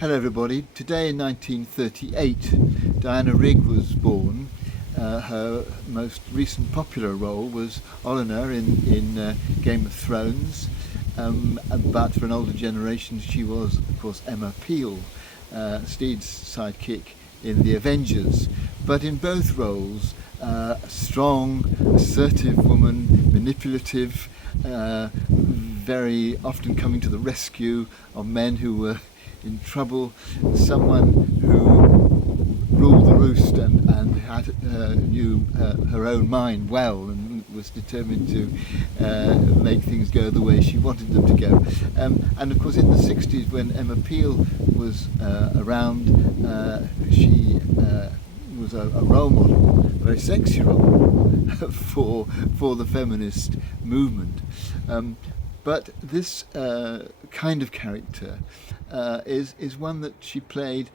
Hello everybody. Today in 1938 Diana Rigg was born. Her most recent popular role was Olenna in Game of Thrones, but for an older generation she was of course Emma Peel, Steed's sidekick in The Avengers. But in both roles, a strong, assertive woman, manipulative, very often coming to the rescue of men who were in trouble, someone who ruled the roost and knew her own mind well and was determined to make things go the way she wanted them to go. And of course in the 60s, when Emma Peel was around, she was a role model, a very sexy role model for the feminist movement. But this kind of character is one that she played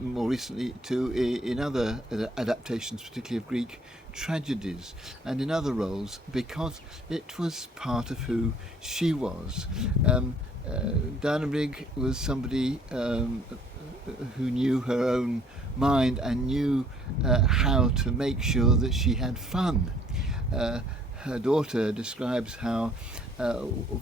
more recently too in other adaptations, particularly of Greek tragedies and in other roles, because it was part of who she was. Diana Rigg was somebody who knew her own mind and knew how to make sure that she had fun. Her daughter describes how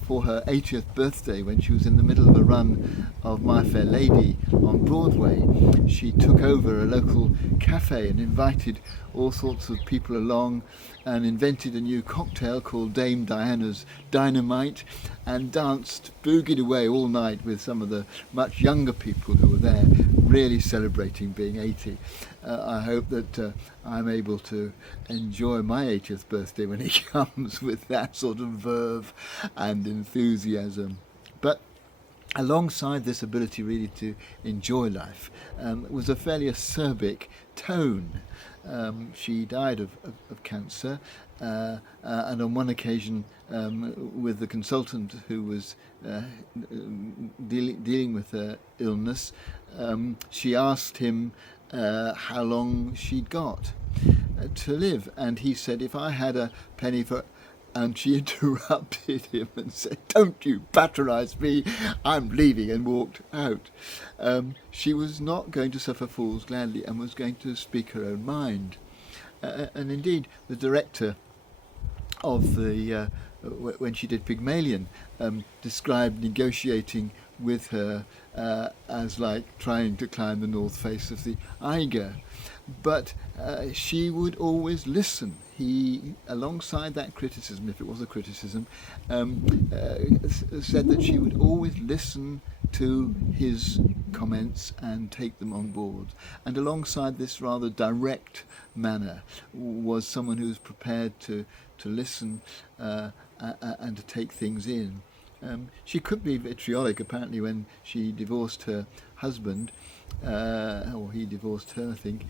for her 80th birthday, when she was in the middle of a run of My Fair Lady on Broadway, she took over a local cafe and invited all sorts of people along and invented a new cocktail called Dame Diana's Dynamite and danced, boogied away all night with some of the much younger people who were there, really celebrating being 80. I hope that I'm able to enjoy my 80th birthday when it comes with that sort of verve and enthusiasm. But alongside this ability really to enjoy life was a fairly acerbic tone. She died of cancer, and on one occasion with the consultant who was dealing with her illness, she asked him how long she'd got to live, and he said, "If I had a penny for..." And she interrupted him and said, "Don't you patronise me, I'm leaving," and walked out. She was not going to suffer fools gladly and was going to speak her own mind. And indeed, the director of the when she did Pygmalion, described negotiating with her as like trying to climb the north face of the Eiger. But she would always listen. He, alongside that criticism, if it was a criticism, said that she would always listen to his comments and take them on board. And alongside this rather direct manner was someone who was prepared to listen and to take things in. She could be vitriolic. Apparently when she divorced her husband, or he divorced her, I think,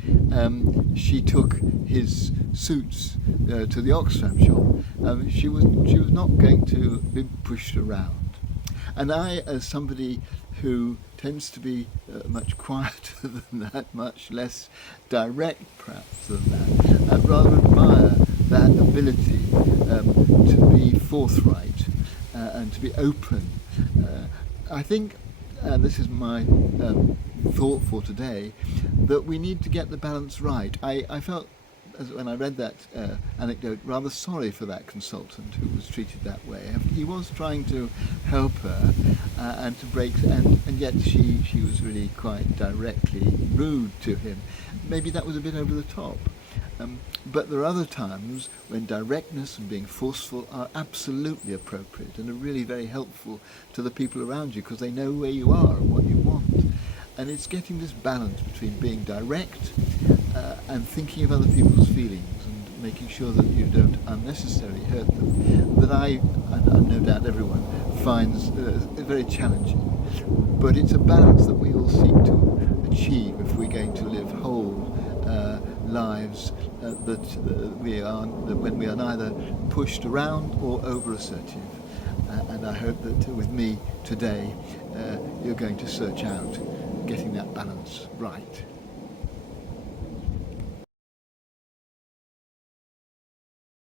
she took his suits to the Oxfam shop. She was not going to be pushed around. And I, as somebody who tends to be much quieter than that, much less direct perhaps than that, I'd rather admire that ability to be forthright and to be open. I think, and this is my thought for today, that we need to get the balance right. I felt, when I read that anecdote, rather sorry for that consultant who was treated that way. He was trying to help her and to break, and yet she was really quite directly rude to him. Maybe that was a bit over the top. But there are other times when directness and being forceful are absolutely appropriate and are really very helpful to the people around you, because they know where you are and what you want. And it's getting this balance between being direct and thinking of other people's feelings and making sure that you don't unnecessarily hurt them, that I, and no doubt everyone, finds very challenging. But it's a balance that we all seek to achieve if we're going to live whole lives when we are neither pushed around or over assertive. And I hope that with me today you're going to search out getting that balance right.